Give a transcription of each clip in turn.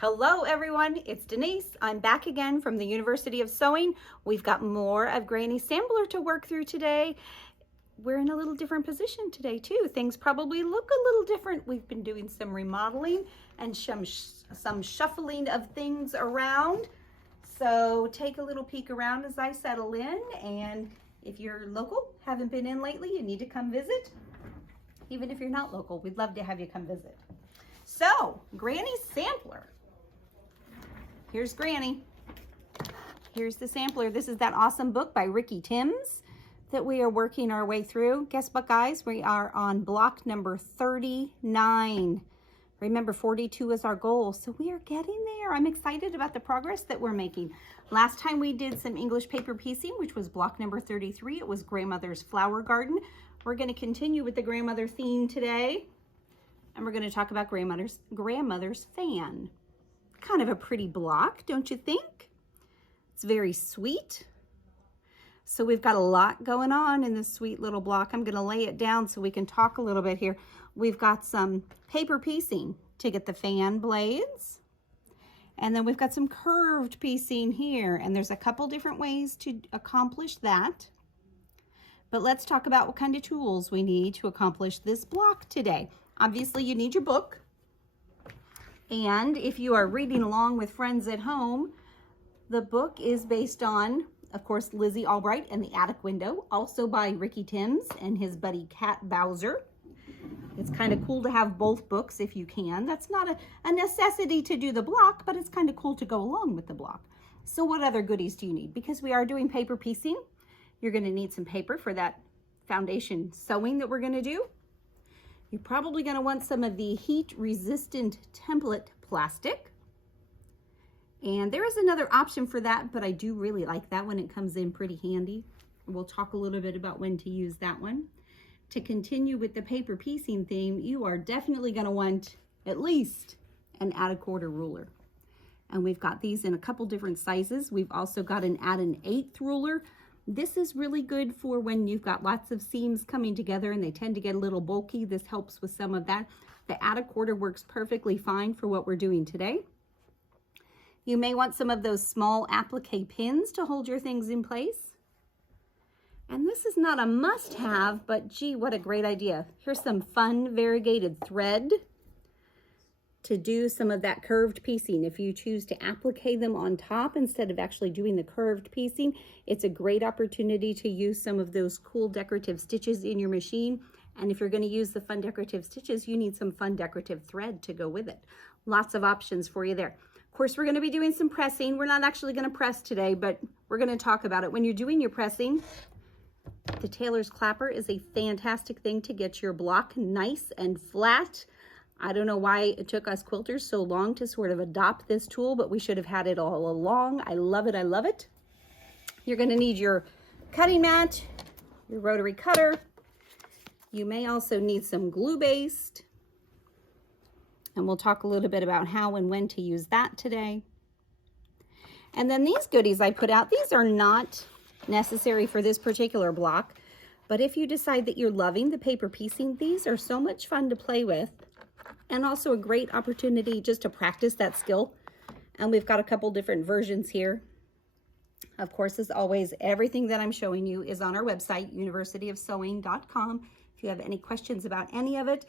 Hello everyone, it's Denise. I'm back again from the University of Sewing. We've got more of Granny's sampler to work through today. We're in a little different position today too. Things probably look a little different. We've been doing some remodeling and some shuffling of things around. So take a little peek around as I settle in, and if you're local, haven't been in lately, you need to come visit. Even if you're not local, we'd love to have you come visit. So, Granny's sampler. Here's Granny. Here's the sampler. This is that awesome book by Ricky Timms that we are working our way through. Guess what, guys? We are on block number 39. Remember, 42 is our goal, so we are getting there. I'm excited about the progress that we're making. Last time we did some English paper piecing, which was block number 33. It was Grandmother's Flower Garden. We're going to continue with the grandmother theme today, and we're going to talk about grandmother's fan. Kind of a pretty block, don't you think? It's very sweet. So we've got a lot going on in this sweet little block. I'm going to lay it down so we can talk a little bit here. We've got some paper piecing to get the fan blades. And then we've got some curved piecing here. And there's a couple different ways to accomplish that. But let's talk about what kind of tools we need to accomplish this block today. Obviously, you need your book. And if you are reading along with friends at home, the book is based on, of course, Lizzy Albright and the Attic Window, also by Ricky Timms and his buddy Cat Bowser. It's kind of cool to have both books if you can. That's not a necessity to do the block, but it's kind of cool to go along with the block. So what other goodies do you need? Because we are doing paper piecing, you're going to need some paper for that foundation sewing that we're going to do. You're probably going to want some of the heat-resistant template plastic. And there is another option for that, but I do really like that one. It comes in pretty handy. We'll talk a little bit about when to use that one. To continue with the paper piecing theme, you are definitely going to want at least an add-a-quarter ruler. And we've got these in a couple different sizes. We've also got an add-an-eighth ruler. This is really good for when you've got lots of seams coming together and they tend to get a little bulky. This helps with some of that. The add-a-quarter works perfectly fine for what we're doing today. You may want some of those small applique pins to hold your things in place. And this is not a must-have, but gee, what a great idea. Here's some fun variegated thread to do some of that curved piecing. If you choose to applique them on top instead of actually doing the curved piecing, it's a great opportunity to use some of those cool decorative stitches in your machine. And if you're going to use the fun decorative stitches, you need some fun decorative thread to go with it. Lots of options for you there. Of course, we're going to be doing some pressing. We're not actually going to press today, but we're going to talk about it. When you're doing your pressing, the tailor's clapper is a fantastic thing to get your block nice and flat. I don't know why it took us quilters so long to sort of adopt this tool, but we should have had it all along. I love it. I love it. You're going to need your cutting mat, your rotary cutter. You may also need some glue-based. And we'll talk a little bit about how and when to use that today. And then these goodies I put out, these are not necessary for this particular block. But if you decide that you're loving the paper piecing, these are so much fun to play with. And also a great opportunity just to practice that skill. And we've got a couple different versions here. Of course, as always, everything that I'm showing you is on our website, universityofsewing.com. If you have any questions about any of it,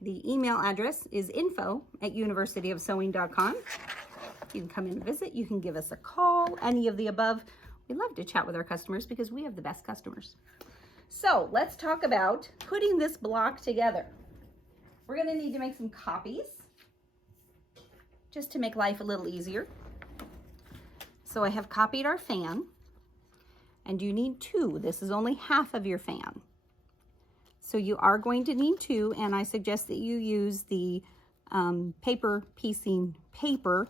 the email address is info@universityofsewing.com. You can come in and visit. You can give us a call, any of the above. We love to chat with our customers because we have the best customers. So let's talk about putting this block together. We're going to need to make some copies just to make life a little easier. So I have copied our fan, and you need two. This is only half of your fan. So you are going to need two, and I suggest that you use the paper piecing paper.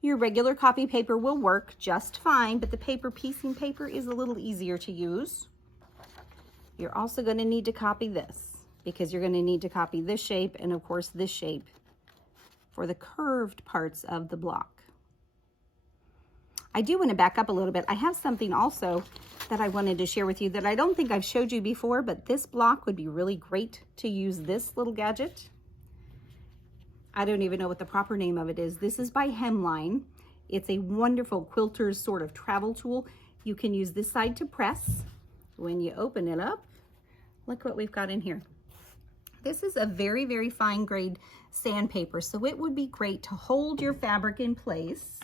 Your regular copy paper will work just fine, but the paper piecing paper is a little easier to use. You're also going to need to copy this, because you're going to need to copy this shape and of course this shape for the curved parts of the block. I do want to back up a little bit. I have something also that I wanted to share with you that I don't think I've showed you before, but this block would be really great to use this little gadget. I don't even know what the proper name of it is. This is by Hemline. It's a wonderful quilter's sort of travel tool. You can use this side to press. When you open it up, look what we've got in here. This is a very, very fine grade sandpaper, so it would be great to hold your fabric in place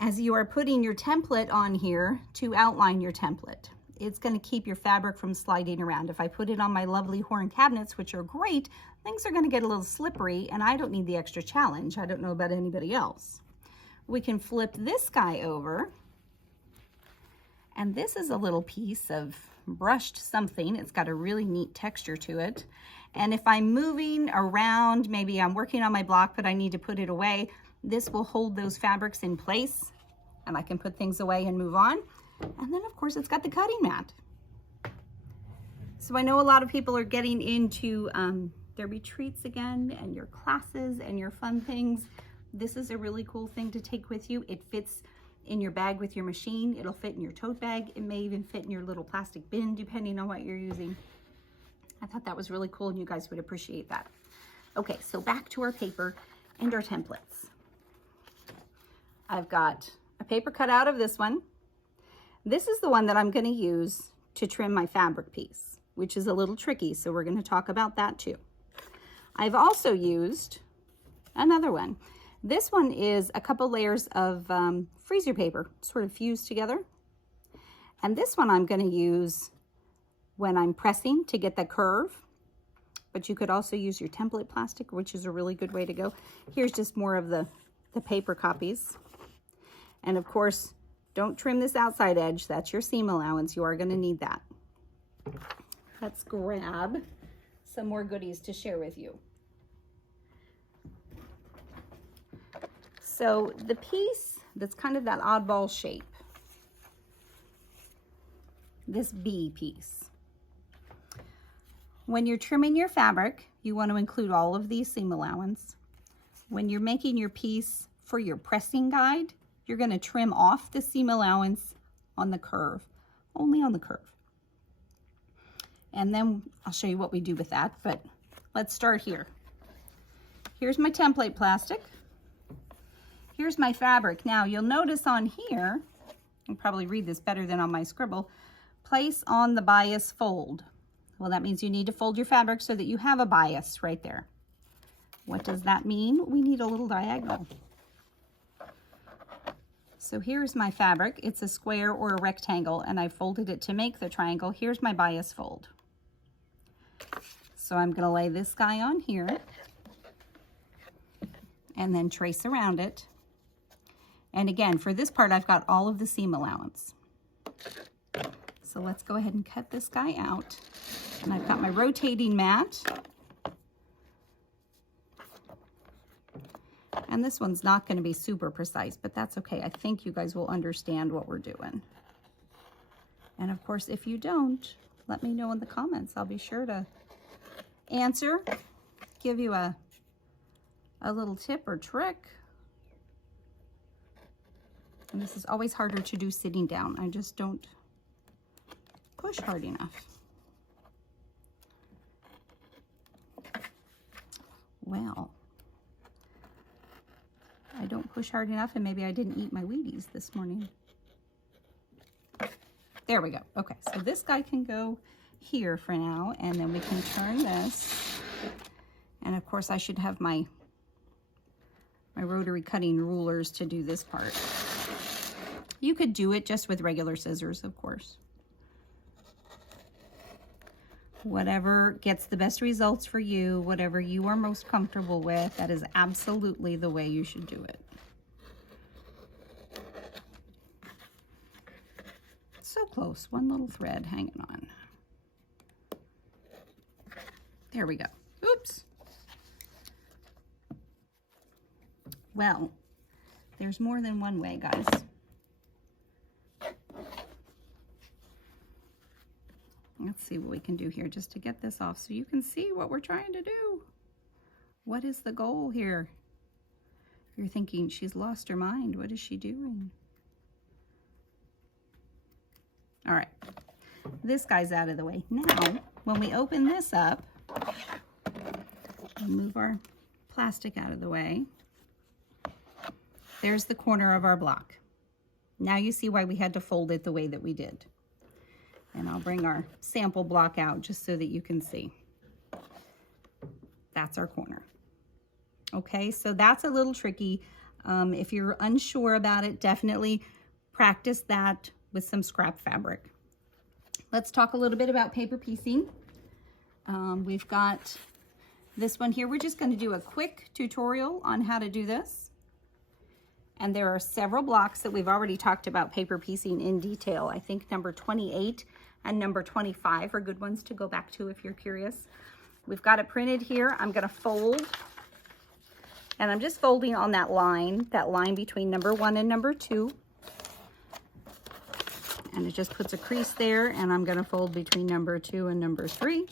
as you are putting your template on here to outline your template. It's going to keep your fabric from sliding around. If I put it on my lovely horn cabinets, which are great, things are going to get a little slippery, and I don't need the extra challenge. I don't know about anybody else. We can flip this guy over, and this is a little piece of brushed something. It's got a really neat texture to it. And if I'm moving around, maybe I'm working on my block, but I need to put it away, this will hold those fabrics in place, and I can put things away and move on. And then of course it's got the cutting mat. So I know a lot of people are getting into their retreats again, and your classes and your fun things. This is a really cool thing to take with you. It fits in your bag with your machine. It'll fit in your tote bag. It may even fit in your little plastic bin, depending on what you're using. I thought that was really cool, and you guys would appreciate that. Okay, so back to our paper and our templates. I've got a paper cut out of this one. This is the one that I'm going to use to trim my fabric piece, which is a little tricky, so we're going to talk about that too. I've also used another one. This one is a couple layers of freezer paper, sort of fused together. And this one I'm going to use when I'm pressing to get the curve. But you could also use your template plastic, which is a really good way to go. Here's just more of the paper copies. And of course, don't trim this outside edge. That's your seam allowance. You are going to need that. Let's grab some more goodies to share with you. So the piece that's kind of that oddball shape, this B piece. When you're trimming your fabric, you want to include all of these seam allowance. When you're making your piece for your pressing guide, you're going to trim off the seam allowance on the curve, only on the curve. And then I'll show you what we do with that, but let's start here. Here's my template plastic. Here's my fabric. Now you'll notice on here, you'll probably read this better than on my scribble, place on the bias fold. Well, that means you need to fold your fabric so that you have a bias right there. What does that mean? We need a little diagonal. So here's my fabric. It's a square or a rectangle, and I folded it to make the triangle. Here's my bias fold. So I'm going to lay this guy on here and then trace around it. And again, for this part, I've got all of the seam allowance. So let's go ahead and cut this guy out. And I've got my rotating mat. And this one's not going to be super precise, but that's okay. I think you guys will understand what we're doing. And of course, if you don't, let me know in the comments. I'll be sure to answer, give you a little tip or trick. And this is always harder to do sitting down. I just don't push hard enough. Well, I don't push hard enough, and maybe I didn't eat my Wheaties this morning. There we go. Okay, so this guy can go here for now, and then we can turn this. And of course, I should have my rotary cutting rulers to do this part. You could do it just with regular scissors, of course. Whatever gets the best results for you, whatever you are most comfortable with, that is absolutely the way you should do it. So close, one little thread hanging on. There we go. Oops. Well, there's more than one way, guys. Let's see what we can do here just to get this off so you can see what we're trying to do. What is the goal here? You're thinking, she's lost her mind. What is she doing? All right, this guy's out of the way. Now, when we open this up, I'll move our plastic out of the way. There's the corner of our block. Now you see why we had to fold it the way that we did. And I'll bring our sample block out just so that you can see. That's our corner. Okay, so that's a little tricky. If you're unsure about it, definitely practice that with some scrap fabric. Let's talk a little bit about paper piecing. We've got this one here. We're just going to do a quick tutorial on how to do this. And there are several blocks that we've already talked about paper piecing in detail. I think number 28 and number 25 are good ones to go back to if you're curious. We've got it printed here. I'm going to fold, and I'm just folding on that line between number 1 and number 2. And it just puts a crease there, and I'm going to fold between number 2 and number 3.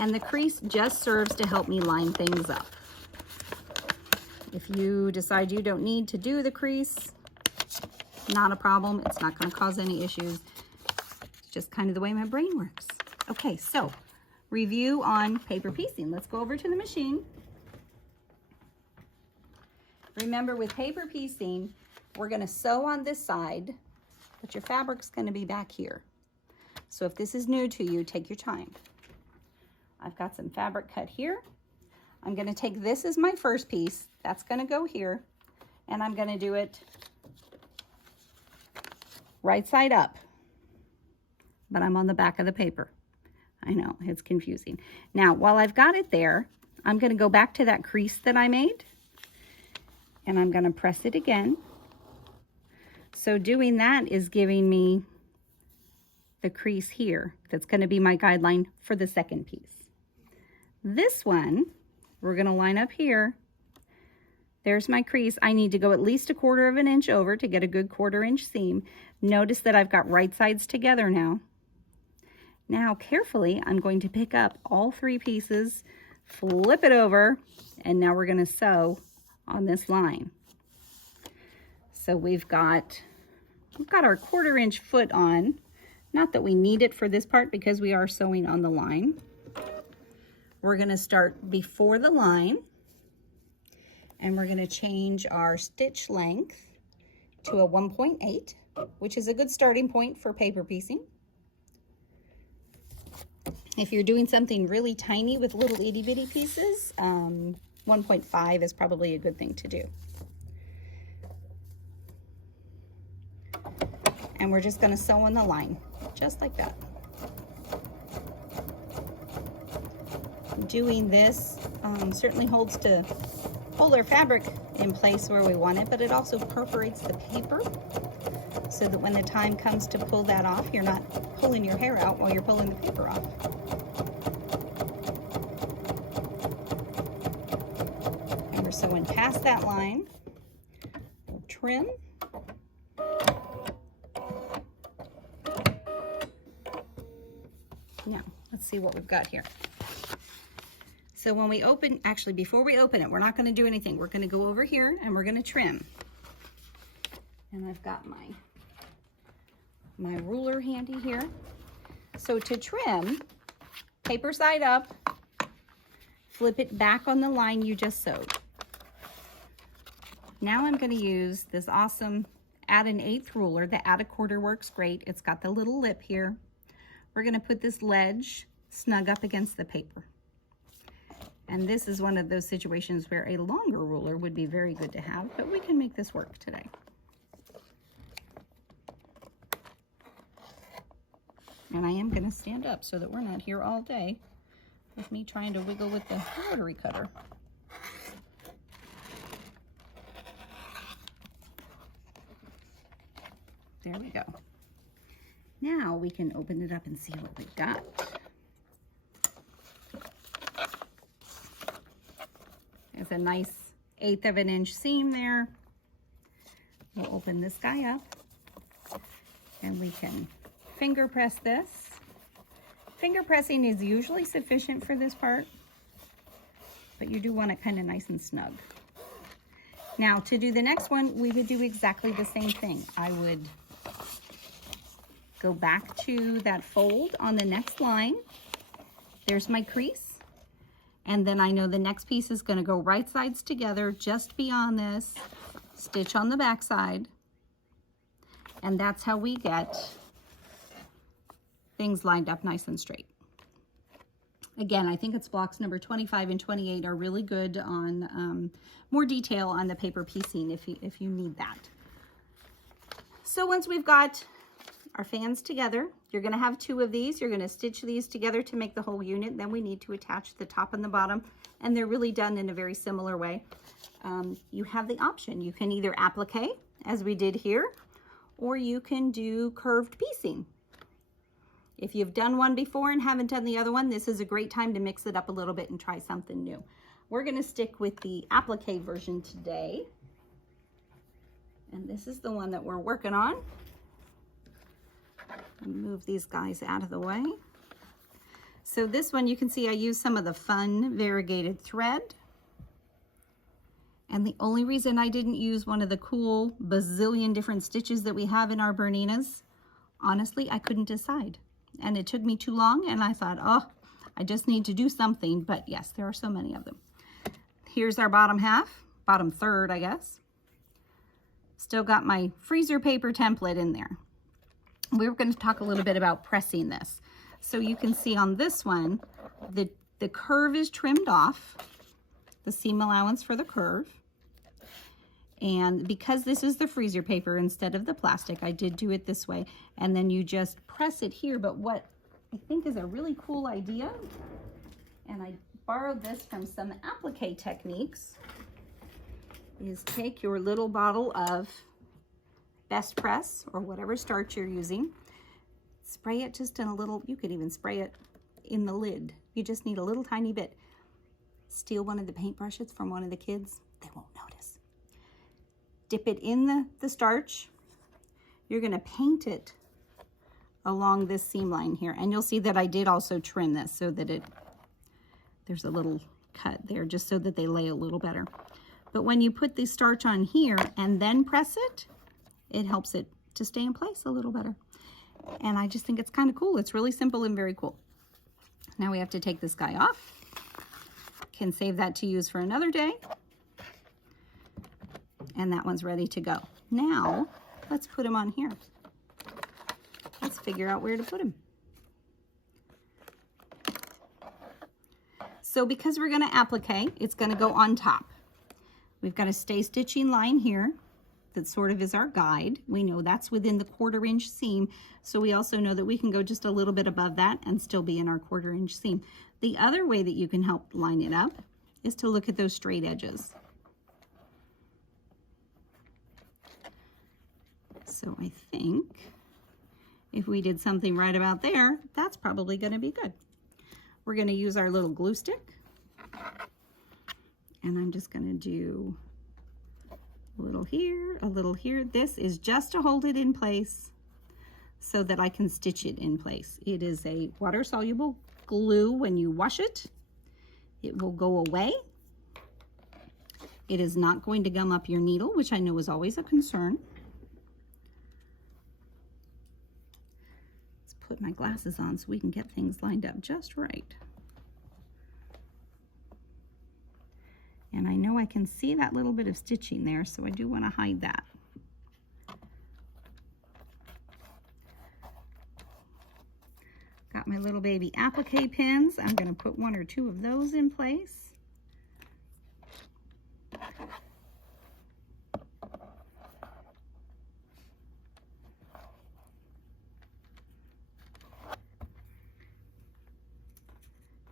And the crease just serves to help me line things up. If you decide you don't need to do the crease, not a problem. It's not going to cause any issues. It's just kind of the way my brain works. Okay, so review on paper piecing. Let's go over to the machine. Remember, with paper piecing, we're going to sew on this side, but your fabric's going to be back here. So if this is new to you, take your time. I've got some fabric cut here. I'm going to take this as my first piece. That's going to go here. And I'm going to do it right side up. But I'm on the back of the paper. I know, it's confusing. Now, while I've got it there, I'm going to go back to that crease that I made. And I'm going to press it again. So doing that is giving me the crease here. That's going to be my guideline for the second piece. This one, we're going to line up here. There's my crease. I need to go at least 1/4 of an inch over to get a good 1/4 inch seam. Notice that I've got right sides together now. Now, carefully, I'm going to pick up all 3 pieces, flip it over, and now we're going to sew on this line. So we've got our 1/4 inch foot on. Not that we need it for this part because we are sewing on the line. We're going to start before the line, and we're going to change our stitch length to a 1.8, which is a good starting point for paper piecing. If you're doing something really tiny with little itty bitty pieces, 1.5 is probably a good thing to do. And we're just going to sew on the line, just like that. Doing this certainly hold our fabric in place where we want it, but it also perforates the paper so that when the time comes to pull that off, you're not pulling your hair out while you're pulling the paper off. And we're sewing past that line. We'll trim. Now, let's see what we've got here. So when we open, actually before we open it, we're not going to do anything. We're going to go over here and we're going to trim. And I've got my ruler handy here. So to trim, paper side up, flip it back on the line you just sewed. Now I'm going to use this awesome add an 1/8 ruler. The add 1/4 works great. It's got the little lip here. We're going to put this ledge snug up against the paper. And this is one of those situations where a longer ruler would be very good to have, but we can make this work today. And I am going to stand up so that we're not here all day with me trying to wiggle with the rotary cutter. There we go. Now we can open it up and see what we've got. There's a nice 1/8 of an inch seam there. We'll open this guy up and we can finger press this. Finger pressing is usually sufficient for this part, but you do want it kind of nice and snug. Now to do the next one, we would do exactly the same thing. I would go back to that fold on the next line. There's my crease. And then I know the next piece is going to go right sides together just beyond this, stitch on the back side, and that's how we get things lined up nice and straight. Again, I think it's blocks number 25 and 28 are really good on more detail on the paper piecing if you need that. So once we've got our fans together, you're going to have 2 of these. You're going to stitch these together to make the whole unit. Then we need to attach the top and the bottom, and they're really done in a very similar way. You have the option. You can either applique, as we did here, or you can do curved piecing. If you've done one before and haven't done the other one, this is a great time to mix it up a little bit and try something new. We're going to stick with the applique version today. And this is the one that we're working on. Move these guys out of the way. So this one, you can see I used some of the fun variegated thread. And the only reason I didn't use one of the cool bazillion different stitches that we have in our Berninas, honestly, I couldn't decide. And it took me too long, and I thought, oh, I just need to do something. But yes, there are so many of them. Here's our bottom half, bottom third, I guess. Still got my freezer paper template in there. We were going to talk a little bit about pressing this. So you can see on this one, the curve is trimmed off, the seam allowance for the curve. And because this is the freezer paper instead of the plastic, I did do it this way. And then you just press it here. But what I think is a really cool idea, and I borrowed this from some applique techniques, is take your little bottle of Best Press or whatever starch you're using, spray it just in a little, you could even spray it in the lid. You just need a little tiny bit. Steal one of the paintbrushes from one of the kids, they won't notice. Dip it in the starch. You're going to paint it along this seam line here, and you'll see that I did also trim this so that there's a little cut there just so that they lay a little better. But when you put the starch on here and then press it, it helps it to stay in place a little better. And I just think it's kind of cool. It's really simple and very cool. Now we have to take this guy off. Can save that to use for another day. And that one's ready to go. Now, let's put him on here. Let's figure out where to put him. So because we're going to applique, it's going to go on top. We've got a stay stitching line here that sort of is our guide. We know that's within the 1/4 inch seam, so we also know that we can go just a little bit above that and still be in our 1/4 inch seam. The other way that you can help line it up is to look at those straight edges. So I think if we did something right about there, that's probably going to be good. We're going to use our little glue stick, and I'm just going to do a little here, a little here. This is just to hold it in place so that I can stitch it in place. It is a water-soluble glue. When you wash it, it will go away. It is not going to gum up your needle, which I know is always a concern. Let's put my glasses on so we can get things lined up just right. And I know I can see that little bit of stitching there, so I do want to hide that. Got my little baby applique pins. I'm going to put 1 or 2 of those in place.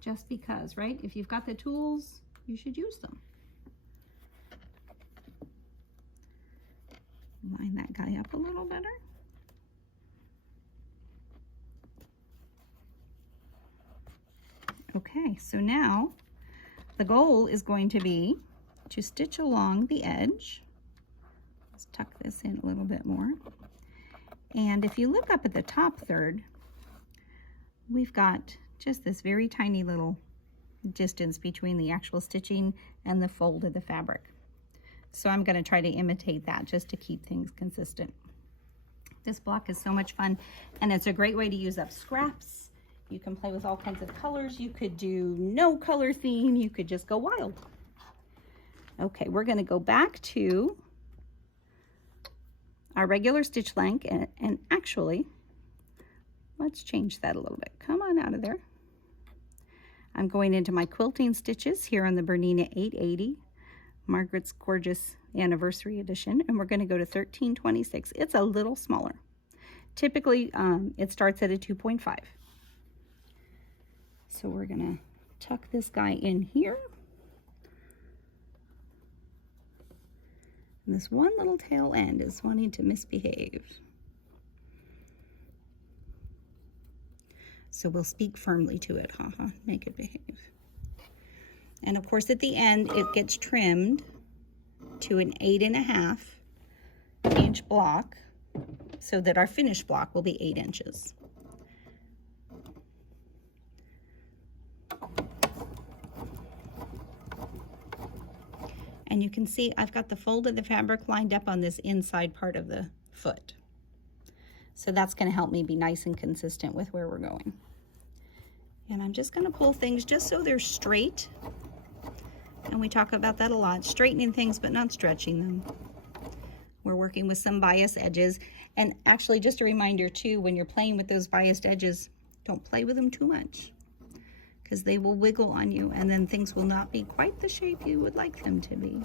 Just because, right? If you've got the tools, you should use them. Line that guy up a little better. Okay, so now the goal is going to be to stitch along the edge. Let's tuck this in a little bit more. And if you look up at the top third, we've got just this very tiny little distance between the actual stitching and the fold of the fabric. So I'm going to try to imitate that just to keep things consistent. This block is so much fun, and it's a great way to use up scraps. You can play with all kinds of colors. You could do no color theme. You could just go wild. Okay, we're going to go back to our regular stitch length, and actually, let's change that a little bit. Come on out of there. I'm going into my quilting stitches here on the Bernina 880, Margaret's Gorgeous Anniversary Edition, and we're going to go to 1326. It's a little smaller. Typically, it starts at a 2.5. So we're going to tuck this guy in here. And this one little tail end is wanting to misbehave. So we'll speak firmly to it, make it behave. And of course at the end it gets trimmed to an 8.5 inch block so that our finished block will be 8 inches. And you can see I've got the fold of the fabric lined up on this inside part of the foot. So that's going to help me be nice and consistent with where we're going. And I'm just going to pull things just so they're straight. And we talk about that a lot, straightening things but not stretching them. We're working with some bias edges. And actually, just a reminder too, when you're playing with those biased edges, don't play with them too much, because they will wiggle on you and then things will not be quite the shape you would like them to be.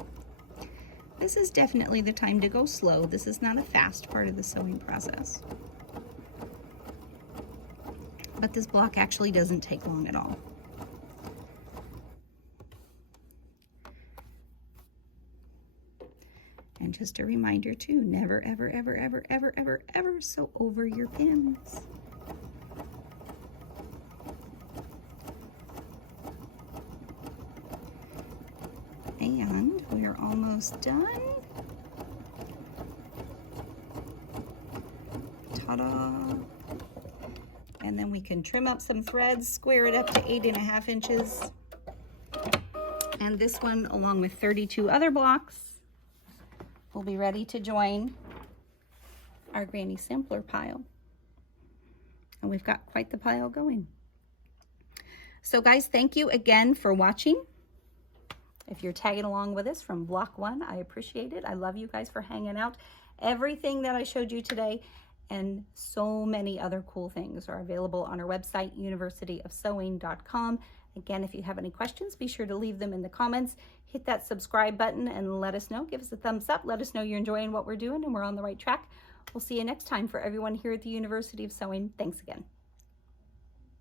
This is definitely the time to go slow. This is not a fast part of the sewing process. But this block actually doesn't take long at all. And just a reminder too, never, ever, ever, ever, ever, ever, ever sew over your pins. And we're almost done. Ta-da! And then we can trim up some threads, square it up to 8.5 inches. And this one, along with 32 other blocks, will be ready to join our Granny Sampler pile. And we've got quite the pile going. So guys, thank you again for watching. If you're tagging along with us from block 1, I appreciate it. I love you guys for hanging out. Everything that I showed you today and so many other cool things are available on our website, universityofsewing.com. Again, if you have any questions, be sure to leave them in the comments. Hit that subscribe button and let us know. Give us a thumbs up. Let us know you're enjoying what we're doing and we're on the right track. We'll see you next time. For everyone here at the University of Sewing, thanks again.